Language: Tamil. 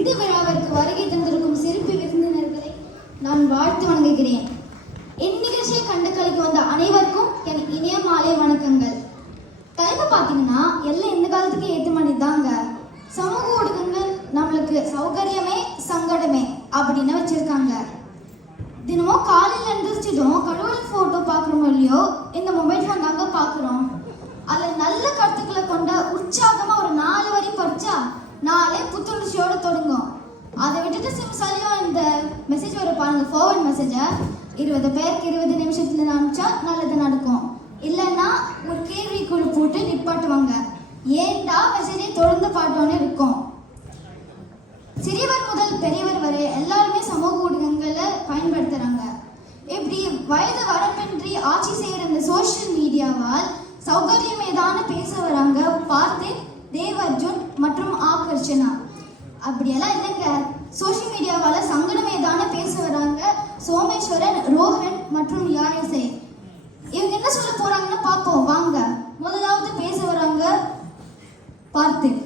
இந்த விழாவிற்கு வருகை தந்திருக்கும் சிறப்பு விருந்தினர்களை நான் வாழ்த்து வணங்குகிறேன். இந்நிகழ்ச்சியை கண்டு கலைக்கு வந்த அனைவருக்கும் என் இனிய மாலை வணக்கங்கள். தலைப்பு பார்த்தீங்கன்னா எல்லாம் இந்த காலத்துக்கு ஏற்ற மாதிரி தாங்க. சமூக ஊடகங்கள் நம்மளுக்கு சௌகரியமே சங்கடமே அப்படின்னு வச்சிருக்காங்க. தினமும் காலையில் எழுந்திரிச்சதும் கடவுள் ஃபோட்டோ பார்க்குறோமோ இல்லையோ இந்த மொபைல் ஃபோன் தாங்க பார்க்குறோம். அதில் நல்ல கருத்துக்களை கொண்ட உற்சாகமாக ஒரு 4 வரி படித்தா நாளே புத்துணர்ச்சியோடு தொடங்கும். அதை விட்டுட்டு சிம்சாலியாக இந்த மெசேஜ் வர பாருங்க, ஃபார்வர்ட் மெசேஜை 20 பேருக்கு 20 நிமிஷத்தில் அனுப்பிச்சா நல்லது நடக்கும். இல்லைன்னா ஒரு கேள்விக்குழு போட்டு நிப்பாட்டுவாங்க. ஏன்டா மெசேஜை தொடர்ந்து பாட்டோன்னு இருக்கும். சிறியவர் முதல் பெரியவர் வரை எல்லாருமே சமூக ஊடகங்களை பயன்படுத்துகிறாங்க. இப்படி வயது வரம்பின்றி ஆட்சி செய்கிற இந்த சோஷியல் மீடியாவால் சௌகரியமே தானே பேச வராங்க பார்த்தின், தேவர்ஜுன் மற்றும் ஆகர்ஷனா. அப்படியெல்லாம் இல்லைங்க. சோஷியல் மீடியாவால் சங்கடமே தானே பேச வராங்க சோமேஸ்வரன், ரோஹன் மற்றும் யாழிசை. இவங்க என்ன சொல்ல போறாங்கன்னு பார்ப்போம் வாங்க. முதலாவது பேச வராங்க பார்த்தின்.